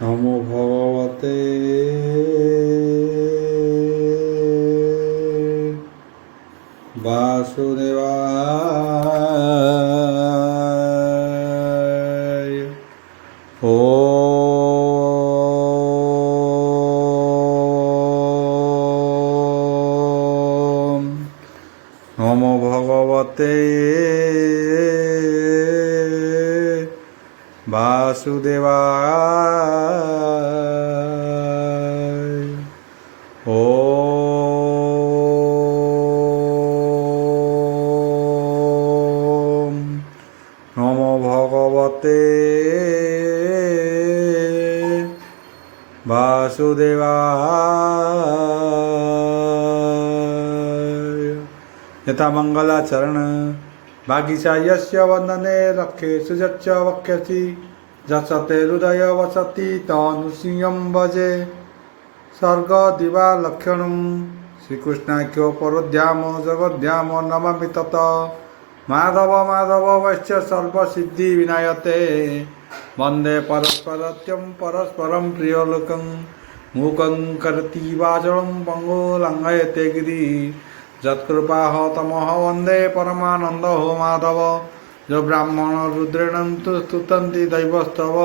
নমো ভগবতে বাসুদেবায়। ওম নমো ভগবতে বাসুদেবায়। ওম নমো ভগবতে বাসুদেবায়। यथा मंगलाचरण बागीचा यस्य वंदने रक्षे सुजच्च वक्ष्यसि जसते हृदय वसति तनुसिंहं भजे सर्ग दिवा लक्षणं श्रीकृष्णाख्यो परोध्याम जगद्धाम नमामि तत माधव माधव वैश्य सर्वसिद्धि विनायते वंदे परस्परत्यं परस्परं प्रियलोकं मूकं करति वाचलं पंगो लंघयते गिरि जत्कृपाह तमह वंदे परमानंद हो माधव जो ब्राह्मण रुद्रेण स्तुतन्ति दैवस्तव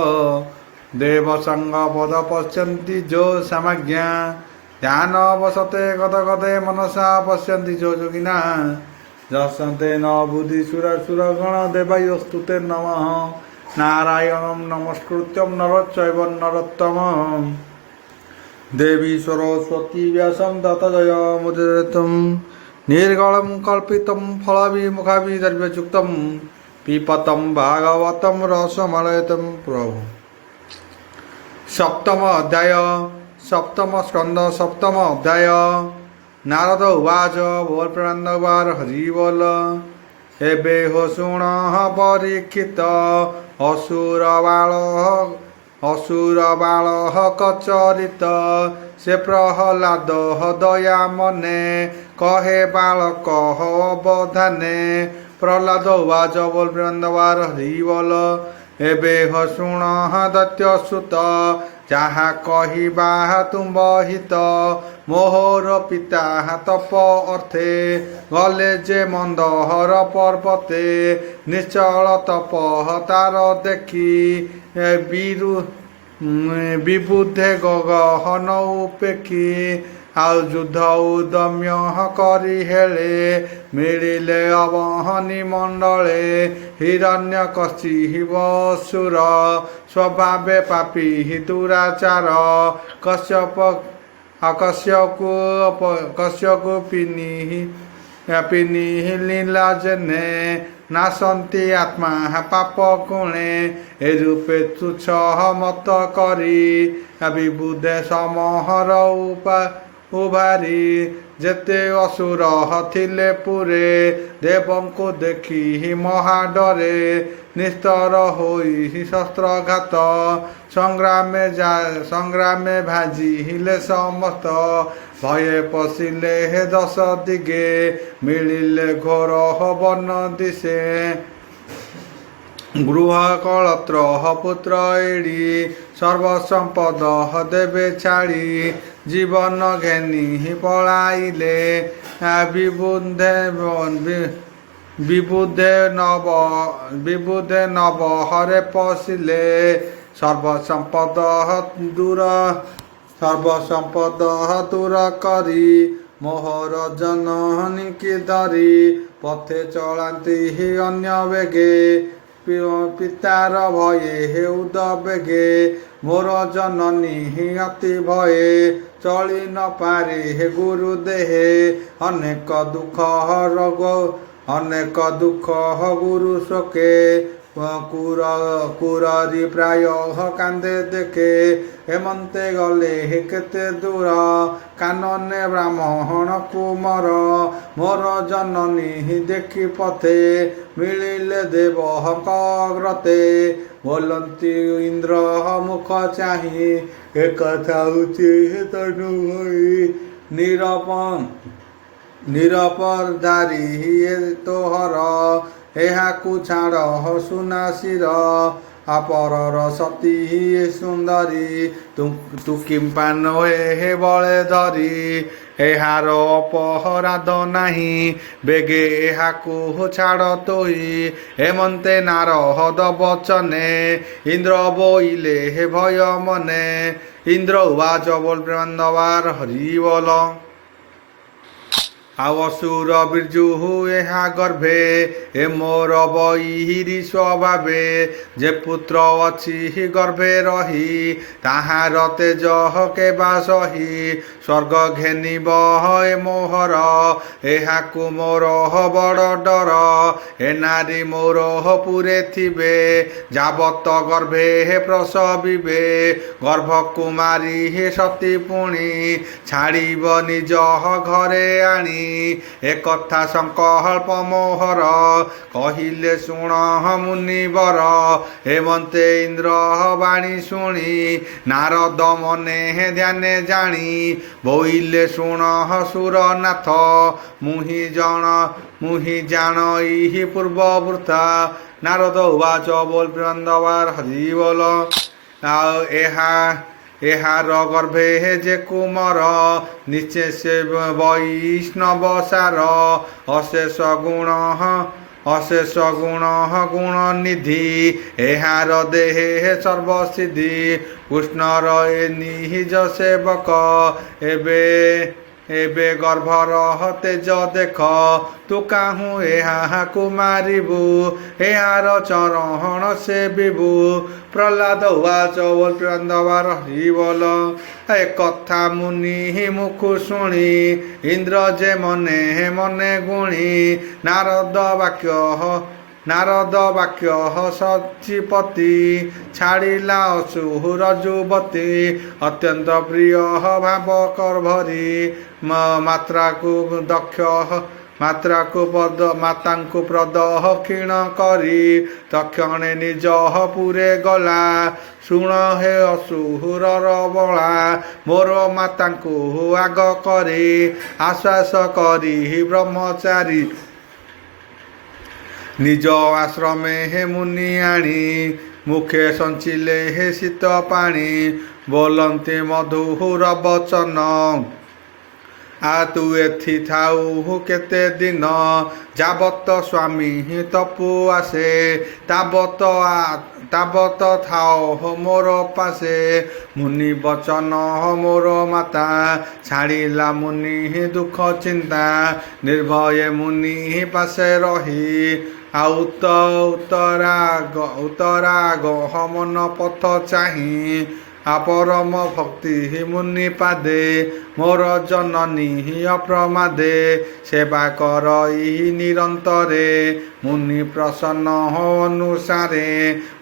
देवसंग पद पश्यन्ति जो समज्ञा ध्यान वसते गद गदे मनसा पश्यन्ति जो योगिना जसन्ते न बुद्धि सुर सुरगण देवयोस्तुते नमः नारायणं नमस्कृत्यं नरश्चैव नरोत्तमं देवी सरस्वती व्यासं ततो जयमुदीरयेत् निर्गलं कल्पितं फलविमुखाभिर्व्यजुक्तं पिबतं भागवतं रसमलयतं प्रभु। सप्तम अध्याय सप्तम स्कंद सप्तम अध्याय। नारद उवाच बोल प्रणन्दवार हरि बोल एबे हो शुण परीक्षित असुर बाल कचरित से प्रहलाद दया मने कहे बालक अवधाने। प्रहलाद उवाच बोल प्रणन्दवार हरि बोल एबे हो शुण दैत्यसुत जहा कहिबा तुम हित मोहर पिता तप अर्थे गले जे मंदहर पर्वते निश्चल तप तार देखी विबुद्धे गगहन उपेक्षी आउ युद्ध उदम्य करी हेले मिलिले अवहनी मंडले हिरण्य कशिवसुर स्वभावे पापी दुराचार कश्यकु पिनी लीलाजने नासंती आत्मा पाप गुणे ए रूपे तुच्छ मत करी विबुद्धे समहर उभारी जेते असुर थिले पुरे देवंको देखी महाडरे निस्तर होई शस्त्रघात संग्रामे भाजी हिले समस्त भये पशिले हे दश दिगे मिलिले घोर वन दिशे गृह कलत्र पुत्र एड़ी सर्वसंपद देवे छाड़ी जीवन घेनी पलाइले विबुद्धे नव हरे पशिले सर्वसंपद दूर करी मोहर जननी की धरी पथे चलांती ही अन्य वेगे पितार भये हेउद बेगे मोर जननी ही अति भये चली न पारे हे गुरु देहे अनेक दुख गुरु शोके कुरारी प्राय कांदे देखे हेमंते गले हे केते दूर कानने ब्राह्मण कुमर मोर जननी ही देखी पथे मिलिले देव हकग्रते बोलती इंद्र मुख चाही एक तनु नीरपन ନିରପରଦାରୀ ତୋହର ଏହାକୁ ଛାଡ଼ ସୁନା ଶିର ଆପରର ସତୀ ସୁନ୍ଦରୀ ତୁ କିମ୍ପା ନୋହେ ବଳେ ଧରି ଏହାର ଅପରାଧ ନାହିଁ ବେଗେ ଏହାକୁ ଛାଡ଼ ତୋଇ ହେମନ୍ତେ ନାରଦ ବଚନେ ଇନ୍ଦ୍ର ବୋଇଲେ ଭୟ ମନେ ଇନ୍ଦ୍ର ଉବାଚ ବୋଲ ପ୍ରେମାନନ୍ଦବାର ହରି ବୋଲ ଆଉ ଅସୁର ବିର୍ଜୁ ଏହା ଗର୍ଭେ ଏ ମୋର ବୈରୀ ସ୍ୱଭାବେ ଯେ ପୁତ୍ର ଅଛି ଗର୍ଭେ ରହି ତାହାର ତେଜ କେବା ସହି ସ୍ୱର୍ଗ ଘେନିବ ଏ ମୋହର ଏହାକୁ ମୋର ବଡ଼ ଡର ଏ ନାରୀ ମୋର ପୁରେ ଥିବେ ଯାବତ ଗର୍ଭେ ପ୍ରସବିବେ ଗର୍ଭକୁ ମାରି ସତୀ ପୁଣି ଛାଡ଼ିବ ନିଜ ଘରେ ଆଣି ଏକଥା ସଂକଳ୍ପ ମୋହର କହିଲେ ଶୁଣ ମୁନିବର ହେମନ୍ତେ ଇନ୍ଦ୍ର ବାଣୀ ଶୁଣି ନାରଦ ମନେ ଧ୍ୟାନେ ଜାଣି ବୋଇଲେ ଶୁଣ ସୁରନାଥ ମୁହିଁ ଜାଣ ଏହି ପୂର୍ବ ବୃଥା ନାରଦ ଉବାଚ ବୋଲ ପ୍ରେମାନନ୍ଦବାର ହରି ବୋଲ ଆଉ ଏହାର ଗର୍ଭେ ଯେ କୁମର ନିଶ୍ଚେ ବୈଷ୍ଣବ ସାର ଅଶେଷ ଗୁଣ ଗୁଣନିଧି ଏହାର ଦେହେ ସର୍ବସିଦ୍ଧି କୃଷ୍ଣର ଏ ନିଜ ସେବକ ଏବେ ଗର୍ଭର ତେଜ ଦେଖ ତୁ କାହୁଁ ଏହାକୁ ମାରିବୁ ଏହାର ଚରଣ ସେବିବୁ ପ୍ରହ୍ଲାଦ ଉବାଚ ବୋଲ ପ୍ରେମାନନ୍ଦବାର ହରି ବୋଲ ଏକଥା ମୁନି ମୁଖୁ ଶୁଣି ଇନ୍ଦ୍ର ଯେ ମନେ ମନେ ଗୁଣି ନାରଦ ବାକ୍ୟ ସଚିପତି ଛାଡ଼ିଲା ଅସୁର ଯୁବତୀ ଅତ୍ୟନ୍ତ ପ୍ରିୟ ଭାବ କରଭରି ମାତାଙ୍କୁ ପ୍ରଦକ୍ଷିଣ କରି ତକ୍ଷଣେ ନିଜ ପୁରେ ଗଲା ଶୁଣ ହେ ଅସୁରର ବଳା ମୋର ମାତାଙ୍କୁ ଆଗ କରି ଆଶ୍ୱାସ କରି ବ୍ରହ୍ମଚାରୀ ନିଜ ଆଶ୍ରମେ ହେ ମୁନି ଆଣି ମୁଖେ ସଞ୍ଚିଲେ ହେ ଶୀତ ପାଣି ବୋଲନ୍ତି ମଧୁର ବଚନ ତୁ ଏଥି ଥାଉ କେତେ ଦିନ ଯାବତ ସ୍ୱାମୀ ତପୁ ଆସେ ତାବତ ଥାଅ ମୋର ପାଶେ ମୁନି ବଚନ ମୋର ମାତା ଛାଡ଼ିଲା ମୁନି ଦୁଃଖ ଚିନ୍ତା ନିର୍ଭୟ ମୁନି ପାଶେ ରହି ଆଉ ଉତ୍ତରାଗ ମନ ପଥ ଚାହିଁ ଆପରମ ଭକ୍ତି ମୁନି ପାଦେ ମୋର ଜନନୀ ଅପ୍ରମାଦେ ସେବା କରଇ ନିରନ୍ତରେ ମୁନି ପ୍ରସନ୍ନ ଅନୁସାରେ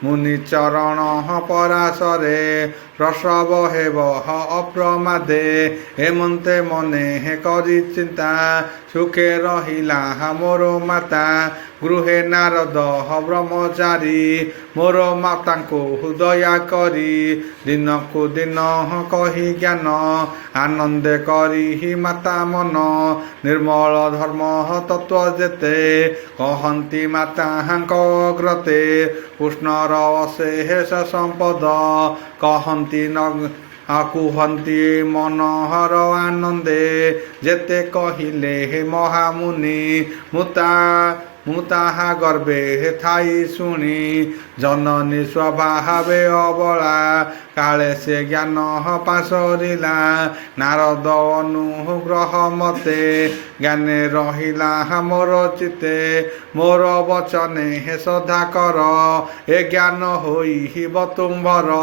ମୁନି ଚରଣ ପରାଶରେ ପ୍ରସବ ହେବ ଅପ୍ରମାଦେ ହେମନ୍ତେ ମନେ କରି ଚିନ୍ତା ସୁଖେ ରହିଲା ମୋର ମାତା ଗୃହେ ନାରଦ ବ୍ରହ୍ମଚାରୀ ମୋର ମାତାଙ୍କୁ ଦୟା କରି ଦିନକୁ ଦିନ କହି ଜ୍ଞାନ ଆନନ୍ଦେ କରି ମାତା ମନ ନିର୍ମଳ ଧର୍ମ ତତ୍ଵ ଯେତେ କହନ୍ତି ମାତାଙ୍କ ଗ୍ରତେ କୃଷ୍ଣର ଅଶେଷ ସମ୍ପଦ କୁହନ୍ତି ମନୋହର ଆନନ୍ଦେ ଯେତେ କହିଲେ ମହାମୁନି ମୁଁ ତାହା ଗର୍ବେ ଥାଇ ଶୁଣି ଜନନୀ ସ୍ୱଭାବେ ଅବଳା କାଳେ ସେ ଜ୍ଞାନ ପାସରିଲା ନାରଦ ଅନୁଗ୍ରହ ମତେ ଜ୍ଞାନେ ରହିଲା ମୋର ଚିତେ ମୋର ବଚନେ ସଦା କର ଏ ଜ୍ଞାନ ହୋଇବ ତୁମ୍ଭର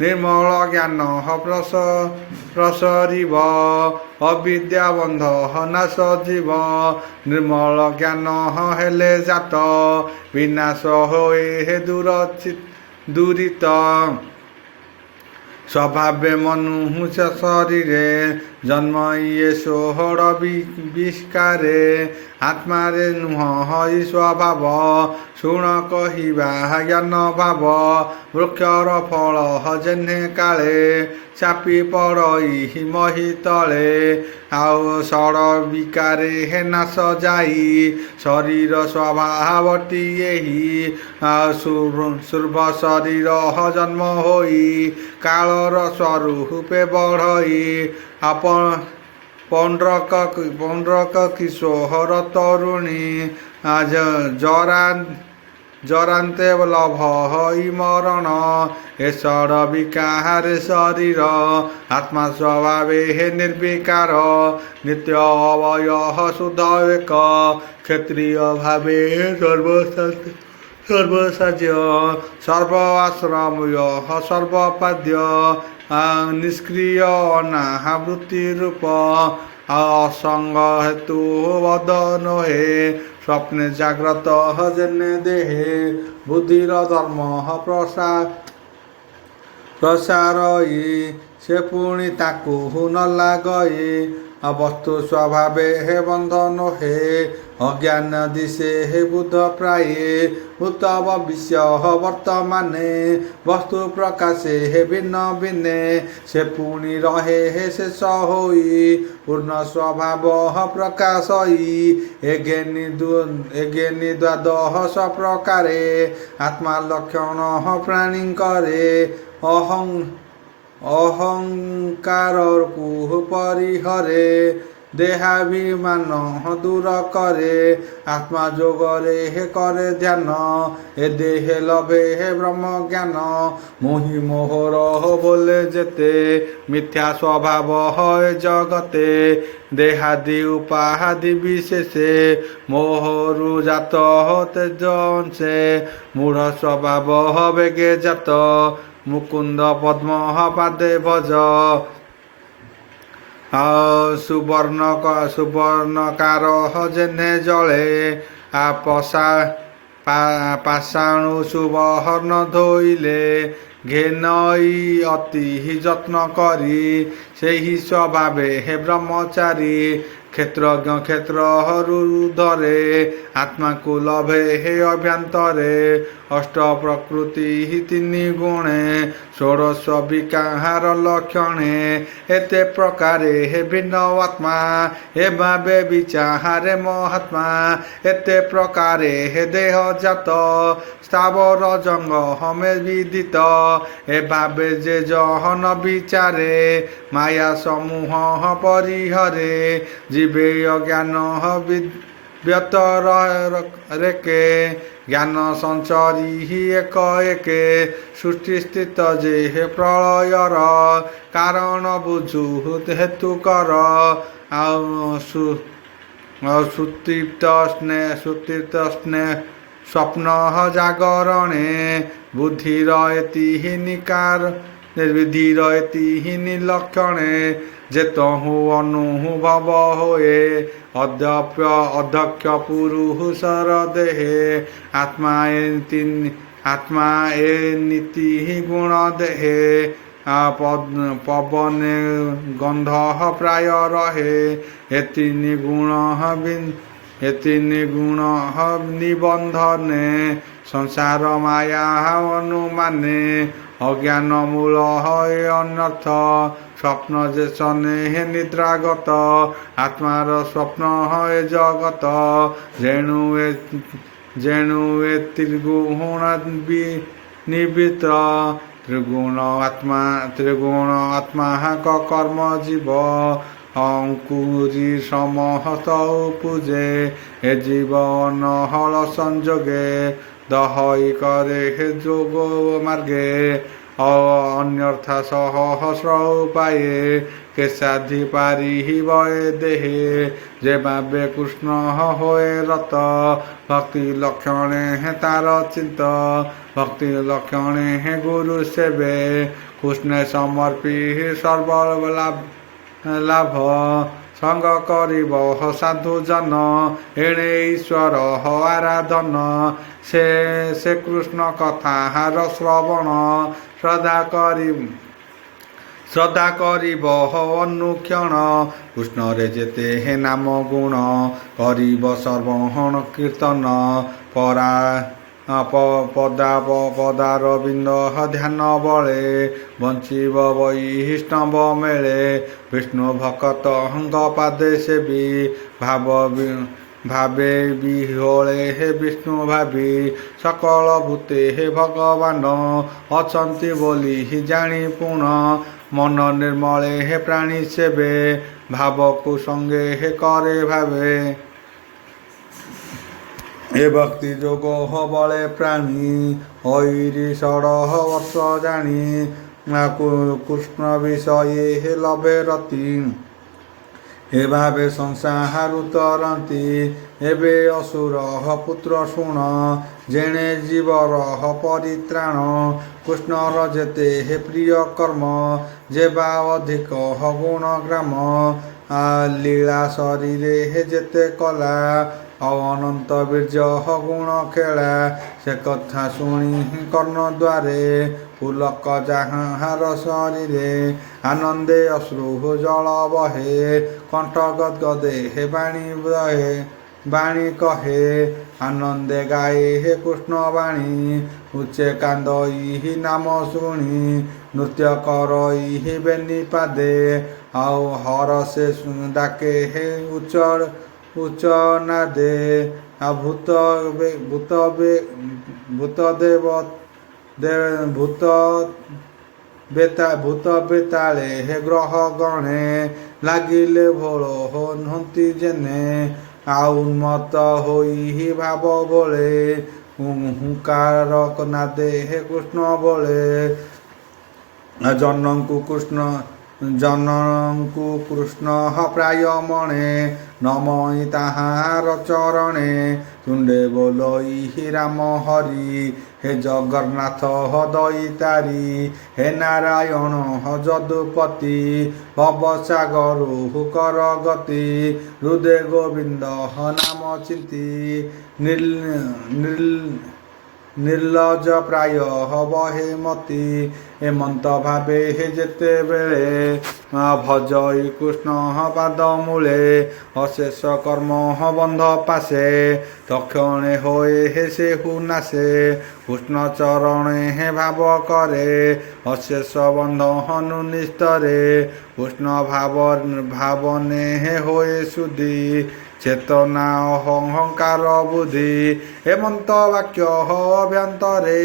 ନିର୍ମଳ ଜ୍ଞାନ ପ୍ରସରିବ ଅବିଦ୍ୟା ବନ୍ଧ ନାଶ ଯିବ ନିର୍ମଳ ଜ୍ଞାନ ହେଲେ ଜାତ ବିନାଶ ହୋଇ ଦୂରିତ ସ୍ୱଭାବେ ମନୁଷ୍ୟ ଶରୀରେ জন্ম ইয়ে ষোড় বিষ্কারে আত্মারে নুহ স্বভাব শুণ কহিবা জ্ঞান ভাব বৃক্ষর ফଳ ଯେହ୍ନେ କାଳେ ଚାପି ପଡ଼ଇ ମହି ତଳେ ଆଉ ଷଡ଼ ବିକାରେ ହେ ନାଶ ଯାଇ ଶରୀର ସ୍ୱଭାବଟି ଏହି ଶୁର୍ଭ ଶରୀର ଜନ୍ମ ହୋଇ କାଳର ସ୍ୱରୂପେ ବଢ଼ଇ ପୌଣ୍ଡ୍ରକ କିଶୋର ତରୁଣୀ ଜରାନ୍ତେ ଲଭ ହଇ ମରଣ ଏ ଷଡ଼ ବିକାରେ ଶରୀର ଆତ୍ମା ସ୍ୱଭାବେ ହେ ନିର୍ବିକାର ନିତ୍ୟ ଅବୟ ଶୁଦ୍ଧ ଏକ କ୍ଷତ୍ରିୟ ଭାବେ ସର୍ବସାଜ୍ୟ ସର୍ବ ଆଶ୍ରମୟ ସର୍ବପାଦ୍ୟ ନିଷ୍କ୍ରିୟ ଅନାବୃତ୍ତି ରୂପ ଅସଙ୍ଗ ହେତୁ ବଦ ନୋହେ ସ୍ୱପ୍ନେ ଜାଗ୍ରତ ଯେନେ ଦେହେ ବୁଦ୍ଧିର ଧର୍ମ ପ୍ରସାରଇ ସେ ପୁଣି ତାକୁ ନ ଲାଗଇ ବସ୍ତୁ ସ୍ୱଭାବେ ହେ ବନ୍ଧନ ହେ ଅଜ୍ଞାନ ଦିଶେ ହେ ବୁଦ୍ଧ ପ୍ରାୟେ ଭୂତ ଭବିଷ୍ୟ ବର୍ତ୍ତମାନେ ବସ୍ତୁ ପ୍ରକାଶେ ହେ ଭିନ୍ନ ଭିନ୍ନେ ସେ ପୁଣି ରହେ ହେ ଶେଷ ହୋଇ ପୂର୍ଣ୍ଣ ସ୍ୱଭାବ ପ୍ରକାଶଇ ଏଗେନି ଦ୍ୱାଦଶ ପ୍ରକାରେ ଆତ୍ମା ଲକ୍ଷଣ ପ୍ରାଣୀଙ୍କରେ ଅହଙ୍କାରକୁ ପରିହରେ ଦେହାଭିମାନ ଦୂର କରେ ଆତ୍ମା ଯୋଗରେ ହେ କରେ ଧ୍ୟାନ ଏ ଦେହେ ଲଭେ ହେ ବ୍ରହ୍ମ ଜ୍ଞାନ ମୋହି ମୋହର ବୋଲେ ଯେତେ ମିଥ୍ୟା ସ୍ୱଭାବ ହଏ ଜଗତେ ଦେହାଦି ଉପାଧି ବିଶେଷେ ମୋହରୁ ଜାତ ତେଜ ଅଂଶେ ମୂଢ଼ ସ୍ୱଭାବ ବେଗେ ଜାତ ମୁକୁନ୍ଦ ପଦ୍ମ ପାଦେ ଭଜ ସୁବର୍ଣ୍ଣକାର ଯେହ୍ନେ ଜଳେ ପାଷାଣୁ ସୁବର୍ଣ୍ଣ ଧୋଇଲେ ଘେନଇ ଅତି ଯତ୍ନ କରି ସେହି ସ୍ୱଭାବେ ହେ ବ୍ରହ୍ମଚାରୀ କ୍ଷେତ୍ରଜ୍ଞ କ୍ଷେତ୍ର ହୃଦରେ ଆତ୍ମାକୁ ଲଭେ ହେ ଅଭ୍ୟନ୍ତରେ ଅଷ୍ଟ ପ୍ରକୃତି ତିନି ଗୁଣେ ଷୋଡ଼ଶ ବିକାର ଲକ୍ଷଣେ ଏତେ ପ୍ରକାରେ ହେ ଭିନ୍ନ ଆତ୍ମା ଏ ଭାବେ ବିଚାରେ ମହାତ୍ମା ଏତେ ପ୍ରକାରେ ହେ ଦେହ ଜାତ ସ୍ଥାବର ଜଙ୍ଗ ହମେ ବିଦିତ ଏ ଭାବେ ଯେ ଜହନ ବିଚାରେ ମାୟା ସମୂହ ପରିହରେ ଯିବେ ଅଜ୍ଞାନ ବ୍ୟତରେକେ ଜ୍ଞାନ ସଞ୍ଚରି ଏକ ଏକେ ସୃଷ୍ଟି ସ୍ଥିତ ଯେ ହେ ପ୍ରଳୟର କାରଣ ବୁଝୁ ହେତୁ କର ଆଉ ସୁତୃପ୍ତ ସ୍ୱପ୍ନ ଜାଗରଣେ ବୁଦ୍ଧିର ଏତିହିନି ଲକ୍ଷଣେ ଯେତହୁ ଅନୁଭବ ହୋଏ ଅଧ୍ୟକ୍ଷ ପୁରୁଷର ଦେହେ ଆତ୍ମା ଏ ନୀତି ଗୁଣ ଦେହେ ପବନେ ଗନ୍ଧ ପ୍ରାୟ ରହେ ଏ ତିନି ଗୁଣ ନିବନ୍ଧନେ ସଂସାର ମାୟା ଅନୁମାନେ ଅଜ୍ଞାନ ମୂଳ ହଏ ଅନର୍ଥ ସ୍ୱପ୍ନ ଯେ ସନେ ହେ ନିଦ୍ରାଗତ ଆତ୍ମାର ସ୍ୱପ୍ନ ହଏ ଜଗତ ଯେଣୁ ଏ ତ୍ରିଗୁଣ ନିବିତ୍ର ତ୍ରିଗୁଣ ଆତ୍ମା କର୍ମ ଜୀବ ଅଙ୍କୁରି ସମସ୍ତ ପୂଜେ ଏ ଜୀବ ଅନହଳ ସଂଯୋଗେ ଦହଇ କରେ ହେ ଯୋଗ ମାର୍ଗେ ଅନ୍ୟର୍ଥା ସହସ୍ର ଉପାয়ে কে সাধি পারিব এ দেহে যে ভাবে কৃষ্ণ হয়ে রত ভক্তি লক্ষণে হে তার চিন্ত ভক্তি লক্ষণে হে গুরু সেবে কৃষ্ণে সমর্পি সর্বলাভ সঙ্গ করিব সাধু জন এণে ঈশ্বর আরাধন সে কৃষ্ণ কথা হার শ্রবণ শ্রদ্ধা করি ଶ୍ରଦ୍ଧା କରିବ ଅନୁକ୍ଷଣ କୃଷ୍ଣରେ ଯେତେ ହେ ନାମ ଗୁଣ କରିବ ସର୍ବହଣ କୀର୍ତ୍ତନ ପଦାରବିନ୍ଦ ଧ୍ୟାନ ବଳେ ବଞ୍ଚିବ ବୈଷ୍ଣବ ମେଳେ ବିଷ୍ଣୁ ଭକତ ଅଙ୍ଗ ପାଦେ ସେବି ଭାବେ ବିହଳେ ହେ ବିଷ୍ଣୁ ଭାବି ସକଳ ଭୂତେ ହେ ଭଗବାନ ଅଛନ୍ତି ବୋଲି ଜାଣି ପୁଣ ମନ ନିର୍ମଳେ ହେ ପ୍ରାଣୀ ସେବେ ଭାବକୁ ସଙ୍ଗେ ହେ କରେ ଭାବେ ଏ ଭକ୍ତି ଯୋଗ ବଳେ ପ୍ରାଣୀ ଐରି ଷଡ଼ହ ବର୍ଷ ଜାଣି କୃଷ୍ଣ ବିଷୟେ ହେ ଲଭେ ରତି ଏ ଭାବେ ସଂସାରୁ ତରନ୍ତି ଏବେ ଅସୁର ପୁତ୍ର ଶୁଣ ଯେଣେ ଜୀବର ପରିତ୍ରାଣ କୃଷ୍ଣର ଯେତେ ହେ ପ୍ରିୟ କର୍ମ ଯେବା ଅଧିକ ଗୁଣ ଗ୍ରାମ ଲୀଳା ଶରୀରେ ହେ ଯେତେ କଲା ଅନନ୍ତ ବୀର୍ଯ୍ୟ ଗୁଣ ଖେଳା ସେ କଥା ଶୁଣି କର୍ଣ୍ଣ ଦ୍ୱାରେ ପୁଲକ ଯାହାର ଶରୀରେ ଆନନ୍ଦେ ଅଶ୍ରୁ ଜଳ ବହେ କଣ୍ଠ ଗଦଗଦେ ହେ ବାଣୀ ବହେ ବାଣୀ କହେ ଆନନ୍ଦେ ଗାଏ ହେ କୃଷ୍ଣ ବାଣୀ ଉଚ୍ଚେ କାନ୍ଦଇ ନାମ ଶୁଣି ନୃତ୍ୟ କରଇ ବେନି ପାଦେ ଆଉ ହର ସେ ଡାକେ ହେ ଉଚ୍ଚ ନାଦେ ଭୂତ ବେତାଳେ ହେ ଗ୍ରହ ଗଣେ ଲାଗିଲେ ଭୋଳ ହୁଅନ୍ତି ଯେନେ ଆଉ ଉନ୍ମତ୍ତ ହୋଇ ଭାବ ବୋଳେ ହୁଙ୍କାର ନାଦେ ହେ କୃଷ୍ଣ ବୋଳେ ଜନଙ୍କୁ କୃଷ୍ଣ ପ୍ରାୟ ମଣେ ନମଇ ତାହାର ଚରଣେ ତୁଣ୍ଡେ ବୋଲଇ ରାମ ହରି ହେ ଜଗନ୍ନାଥ ଦଇତାରି ହେ ନାରାୟଣ ଯଦୁପତି ଭବସାଗରୁ କର ଗତି ହୃଦେ ଗୋବିନ୍ଦ ନାମ ଚିନ୍ତି ନିର୍ଲଜ ପ୍ରାୟ ବହେ ମତି ଏମନ୍ତ ଭାବେ ହେ ଯେତେବେଳେ ଭଜଇ କୃଷ୍ଣ ପାଦ ମୂଳେ ଅଶେଷ କର୍ମ ବନ୍ଧ ପାଶେ ତକ୍ଷଣେ ହୋଏ ହେ ସେ ହୁନାସେ କୃଷ୍ଣ ଚରଣେ ହେ ଭାବ କରେ ଅଶେଷ ବନ୍ଧ ହନୁ ନିସ୍ତରେ କୃଷ୍ଣ ଭାବନେ ହେ ହୋଏ ସୁଧି ଚେତନା ଅହଙ୍କାର ବୁଦ୍ଧି ହେମନ୍ତ ବାକ୍ୟ ଅଭ୍ୟନ୍ତରେ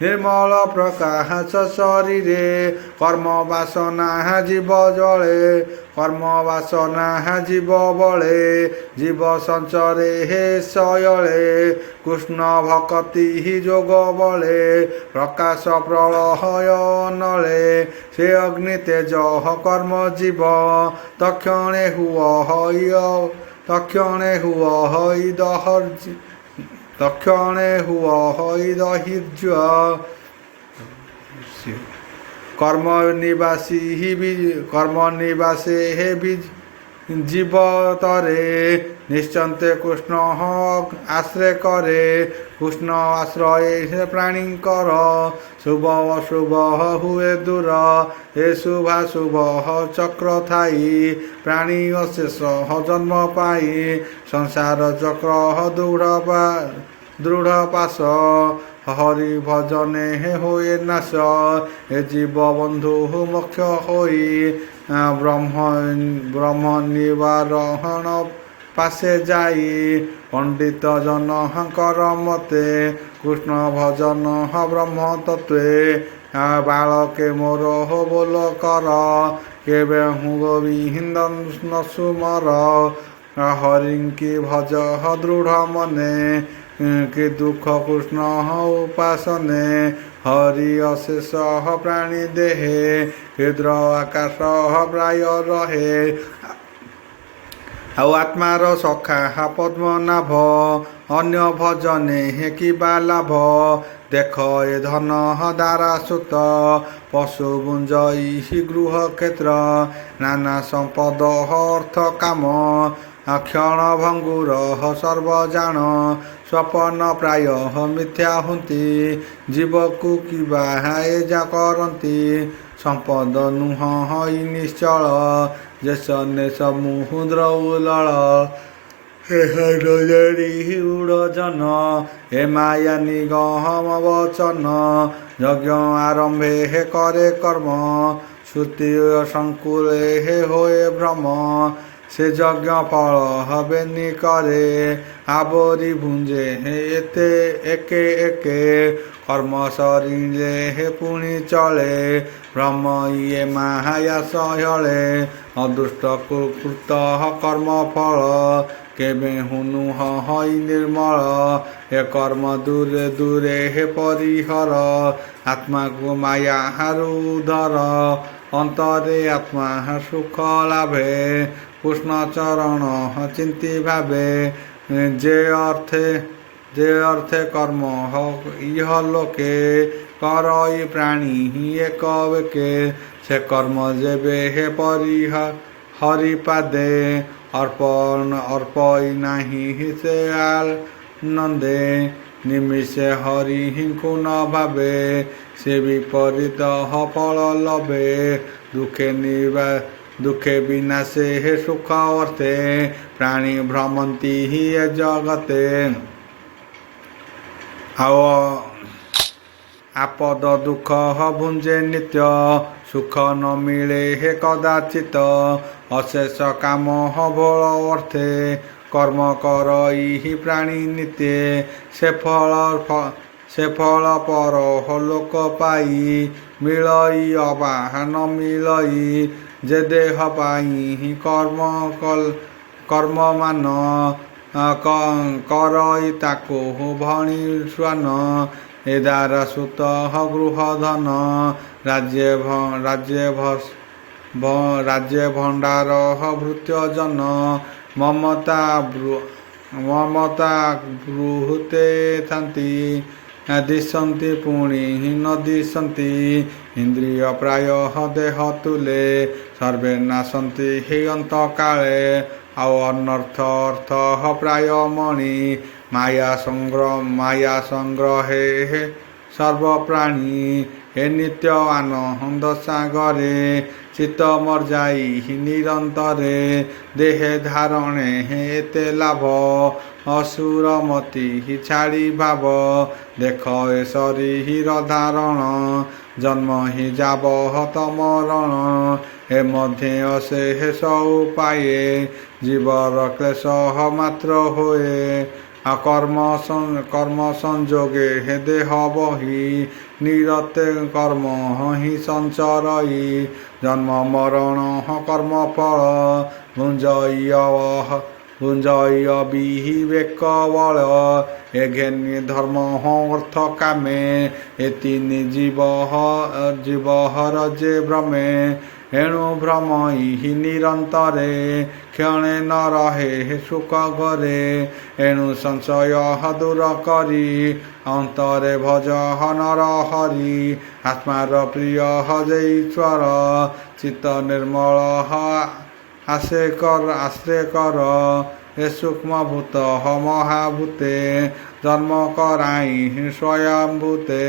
ନିର୍ମଳ ପ୍ରକାଶ ଶରୀରେ କର୍ମ ବାସନା ଜୀବ ଜଳେ କର୍ମ ବାସନା ଜୀବ ବଳେ ଜୀବ ସଞ୍ଚରେ ହେ ଶୟଳେ କୃଷ୍ଣ ଭକତି ଯୋଗ ବଳେ ପ୍ରକାଶ ପ୍ରଳୟ ନଳେ ସେ ଅଗ୍ନି ତେଜ କର୍ମ ଜୀବ ତକ୍ଷଣେ ହୁଅ ଦହିର୍ଯ୍ୟ কর্ম নিবাসে হে জীবতরে নিশ্চন্তে কৃষ্ণ আশ্রয় করে কৃষ্ণ আশ্রয়ে হে প্রাণীঙ্কর শুভ অশুভ হুয়ে দূর এ শুভাশুভ চক্র থাই প্রাণী অশেষ জন্ম পাই সংসার চক্র দৃঢ় পাশ হরি ভজনে হে হয়ে নাশ হে জীব বন্ধু মোক্ষ হই ব্রহ্ম নিবারণ পাশে যাই পণ্ডিত জনଙ୍କର মতে কৃষ্ণ ভজন ব্রহ্ম তত্ত্বে বালকে মোর ବୋଲ କର କେବେ ହୁଁ ଗୋବିନ୍ଦ ସୁମର ହରିଙ୍କି ଭଜ ଦୃଢ଼ ମନେ କି ଦୁଃଖ କୃଷ୍ଣ ଉପାସନେ ହରି ଅଶେଷ ପ୍ରାଣୀ ଦେହେ କ୍ଷୁଦ୍ର ଆକାଶ ପ୍ରାୟ ରହେ ଆଉ ଆତ୍ମାର ସଖା ପଦ୍ମନାଭ ଅନ୍ୟ ଭଜନେ କିବା ଲାଭ ଦେଖ ଏ ଧନ ଦାରା ସୁତ ପଶୁ ଗୁଞ୍ଜଇ ଗୃହ କ୍ଷେତ୍ର ନାନା ସମ୍ପଦ ଅର୍ଥ କାମ ক্ষণ ভঙ্গুর সর্বজাণ স্বপন প্রায় মিথ্যা হুঁতি জীবকু কিবা যা করନ୍ତି ସମ୍ପଦ ନୁହଁ ହଇ ନିଶ୍ଚଳ, ଯେ ସନେ ସମୁଦ୍ର ଉଲଳ। ଏହା ନ ଜାଣି ଉଡ଼ଜନ, ଏ ମାୟା ନିଗମ ବଚନ। ଯଜ୍ଞ ଆରମ୍ଭେ ହେ କରେ କର୍ମ, ଶ୍ରୁତି ସଂକୁଳେ ହେ ହୋଏ ଭ୍ରମ। ସେ ଯଜ୍ଞ ଫଳ ହବେନି କରେ, ଆବୋରି ଭୁଞ୍ଜେ ହେ ଏତେ ଏକେ ଏକେ। କର୍ମ ସରିଲେ ହେ ପୁଣି ଚଳେ, ଭ୍ରମ ଇଏ ମାୟା ସହଳେ। ଅଦୃଷ୍ଟ କୃତ କର୍ମ ଫଳ, କେବେ ନୁହ ହଇ ନିର୍ମଳ। ଏ କର୍ମ ଦୂରେ ଦୂରେ ହେ ପରିହର, ଆତ୍ମାକୁ ମାୟାରୁ ଉଦ୍ଧର। ଅନ୍ତରେ ଆତ୍ମା ସୁଖ ଲାଭେ, କୃଷ୍ଣ ଚରଣ ଚିନ୍ତି ଭାବେ। ଯେ ଅର୍ଥେ କର୍ମ ଇହଲୋକେ, କରଇ ପ୍ରାଣୀ ଏକ ବେକେ। ସେ କର୍ମ ଯେବେ ହେ ହରିପାଦେ, ଅର୍ପଇ ନାହିଁ ସେ ଆନନ୍ଦେ। ନିମିଷେ ହରିଙ୍କୁ ନ ଭାବେ, ସେ ବିପରୀତ ଫଳ ଲଭେ। ଦୁଃଖେ ବିନାଶେ ହେ ସୁଖ ଅର୍ଥେ, ପ୍ରାଣୀ ଭ୍ରମନ୍ତି ଏ ଜଗତେ। ଆପଦ ଦୁଃଖ ଭୁଞ୍ଜେ ନିତ୍ୟ, ସୁଖ ନ ମିଳେ ହେ କଦାଚିତ। ଅଶେଷ କାମ ଭୋଳ ଅର୍ଥେ, କର୍ମ କରଇ ପ୍ରାଣୀ ନିତ୍ୟେ। ସେ ଫଳ ପର ଲୋକ ପାଇ, ମିଳଇ ଅବା ନ ମିଳଇ। ଯେ ଦେହ ପାଇଁ କର୍ମମାନ, କରଇ ତାକୁ ଭଣି ଶ୍ୱାନ। ଏ ଦ୍ୱାରା ସୁତ ଗୃହ ଧନ, ରାଜ୍ୟ ଭଣ୍ଡାର ଭୃତ୍ୟ ଜନ। ମମତା ବୃହୁତେ ଥାନ୍ତି, ଦିଶନ୍ତି ପୁଣି ନ ଦିଶନ୍ତି। ଇନ୍ଦ୍ରିୟ ପ୍ରାୟ ଦେହ ତୁଲେ, ସର୍ବେ ନାଶନ୍ତି ହେ ଅନ୍ତକାଳେ। ଅନର୍ଥ ଅର୍ଥ ପ୍ରାୟ ମଣି, ମାୟା ସଂଗ୍ରହେ ହେ ସର୍ବପ୍ରାଣୀ। ଏ ନିତ୍ୟ ଆନନ୍ଦ ସାଗରେ, ଚିତ୍ତ ମର୍ଯାଇ ନିରନ୍ତରେ। ଦେହେ ଧାରଣେ ଏତେ ଲାଭ, ଅସୁରମତି ଛାଡ଼ି ଭାବ। ଦେଖ ଏ ଶରୀର ଧାରଣ, ଜନ୍ମ ହିଁ ଯାବଃ ତମରଣ। ଏ ମଧ୍ୟ ଅଶେଷ ଉପାଏ, ଜୀବର କ୍ଲେଶ ମାତ୍ର ହୋଏ। କର୍ମ ସଂଯୋଗେ ହେ ଦେହ ବହି, ନିରତେ କର୍ମ ହିଁ ସଞ୍ଚରଇ। ଜନ୍ମ ମରଣ କର୍ମ ଫଳ, ଭୁଞ୍ଜଇ ବିବେକ ବଳ। ଏ ଘେନି ଧର୍ମ ଅର୍ଥ କାମେ, ଏ ତିନି ଜୀବହର ଯେ ଭ୍ରମେ। ଏଣୁ ଭ୍ରମଇ ନିରନ୍ତରେ, କ୍ଷଣେ ନ ରହେ ସୁଖ ଘରେ। ଏଣୁ ସଂଶୟ ଦୂର କରି, ଅନ୍ତରେ ଭଜ ନର ହରି। ଆତ୍ମାର ପ୍ରିୟ ଯେଈଶ୍ୱର, ଚିତ୍ତ ନିର୍ମଳ ଆଶ୍ରୟ କର। ଏ ସୂକ୍ଷ୍ମ ଭୂତ ମହାଭୂତେ, ଜନ୍ମ କରାଇ ସ୍ୱୟଂଭୂତେ।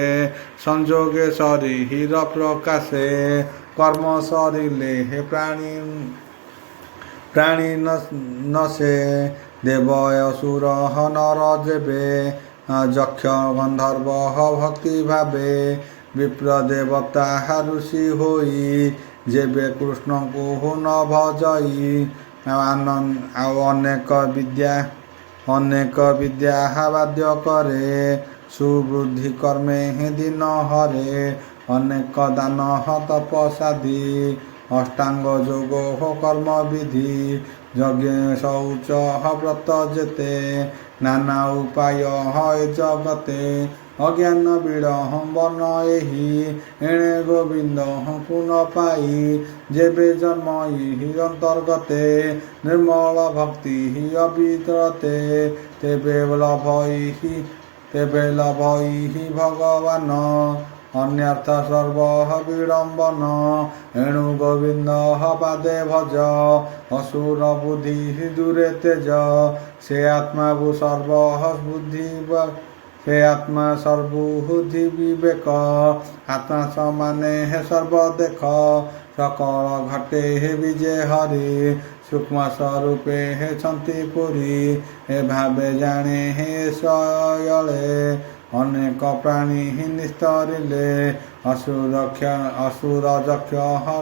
ସଂଯୋଗେ ଶରୀର ପ୍ରକାଶେ, କର୍ମ ସରିଲେ ପ୍ରାଣୀ ନଶେ। ଦେବ ଅସୁର ନର ଯେବେ, ଯକ୍ଷ ଗନ୍ଧର୍ବ ଭକ୍ତି ଭାବେ। ବିପ୍ର ଦେବତା ଋଷି ହୋଇ, ଯେବେ କୃଷ୍ଣଙ୍କୁ ନ ଭଜଇ। ଅନେକ ବିଦ୍ୟା ବାଦ୍ୟ କରେ, ସୁବୁଦ୍ଧି କର୍ମେ ଦିନ ହରେ। ଅନେକ ଦାନ ତପସାଦି, ଅଷ୍ଟାଙ୍ଗ ଯୋଗ କର୍ମ ବିଧି। ଯଜ୍ଞ ଶୌଚ ବ୍ରତ ଯେତେ, ନାନା ଉପାୟ ଏ ଜଗତେ। ଅଜ୍ଞାନ ବିଡ଼ମ୍ବନ ଏହି, ଏଣେ ଗୋବିନ୍ଦଙ୍କୁ ନ ପାଇ। ଯେବେ ଜନ୍ମଇ ଅନ୍ତର୍ଗତେ, ନିର୍ମଳ ଭକ୍ତି ଅବିରତେ। ତେବେ ଲଭଇ ଭଗବାନ, ଅନ୍ୟର୍ଥ ସର୍ବ ବିଡ଼ମ୍ବନ। ଏଣୁ ଗୋବିନ୍ଦ ପାଦେ ଭଜ, ଅସୁର ବୁଦ୍ଧି ଦୂରେ ତେଜ। ସେ ଆତ୍ମାକୁ ସର୍ବ हे आत्मा सर्वबुद्धि विवेक आत्मा समाने हे सर्व देख सकल घटे हे विजय हरि सूक्ष्म स्वरूपे हे छन्ति पुरी हे भावे जाने हे शयले अनेक प्राणी निस्तरिले असुर जक्ष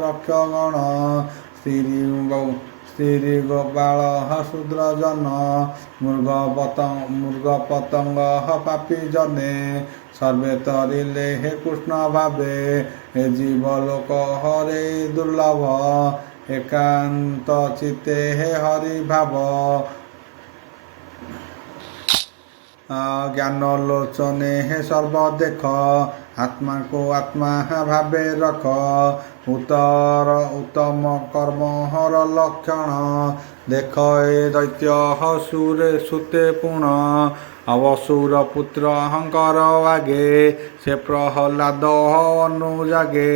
रक्ष गण स्त्री गोपाल शूद्र जन मृग पतंग पापी जने सर्वे तरिले हे कृष्ण भावे हे जीवलोक हरे दुर्लभ एकांत चित्ते हे हरि भाव ज्ञान लोचने हे सर्व देख आत्मा को आत्मा भावे रख उत्तम कर्म हर लक्षण देख ए दैत्य सुरे सुते पुण अवसुर पुत्र हंकर आगे से प्रहलाद अनुजागे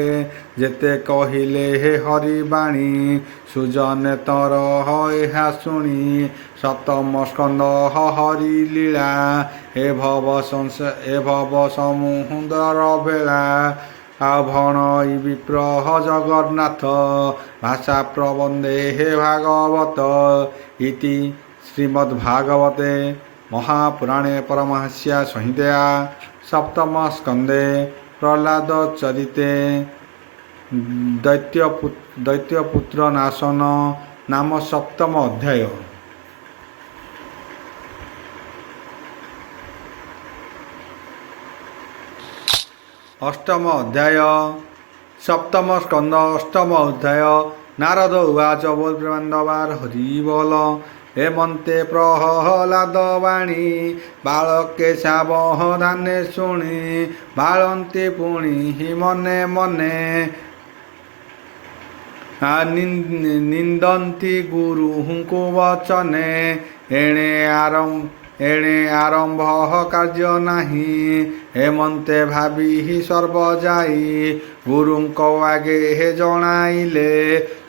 जेते कहिले हे हरिबाणी सुजने तर ଏହା शुणी सप्तम स्कंद हरि लीला हे भव समुद्र बेला आभण विप्रह जगन्नाथ भाषा प्रबंधे हे भागवत इति श्रीमद्भागवते महापुराणे परमहंस्य संहितया सप्तम स्कंदे प्रहलाद चरिते दैत्यपुत्र नाशन नाम सप्तम अध्याय। अष्टम अध्याय सप्तम स्कंद अष्टम अध्याय नारद उवाच बोल ब्रह्मांडवार हरि बोल हेमंते प्रहलाद वाणी बालके सावधाने शुणी बालंती पुणी मने मने निंदन्ति गुरुଙ୍କୁ वचने एणे आरंभ कार्य नाही हेमंते भावी सर्व जाई गुरुଙ୍କ आगे हे जणाइले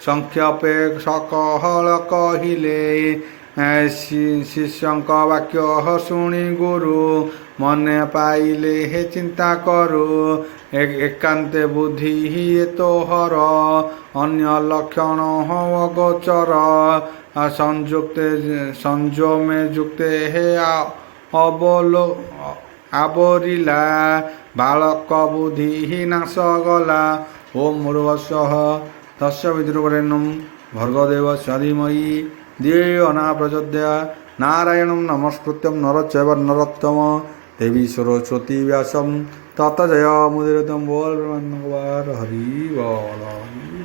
संक्षेपे सकहल कहिले शिष्यଙ୍କ वाक्य शुणी गुरु मने पाइले हे चिंता करू एकांते बुद्धि ही तोहर अन्य लक्षण हो गोचर संजमे युक्ते हे आवरिला बालक बुद्धि ही नाश गला ओम मूर्वस्वः तस्य विदुरवरेण्यं भर्गदेवस्य धीमहि धियो न प्रचोदयात् नारायणं नमस्कृत्यं नरं चैव नरोत्तमं देवी सरस्वती व्यासं तत जय मुदीरदं बोल ब्रह्मण्डवार हरि बोल।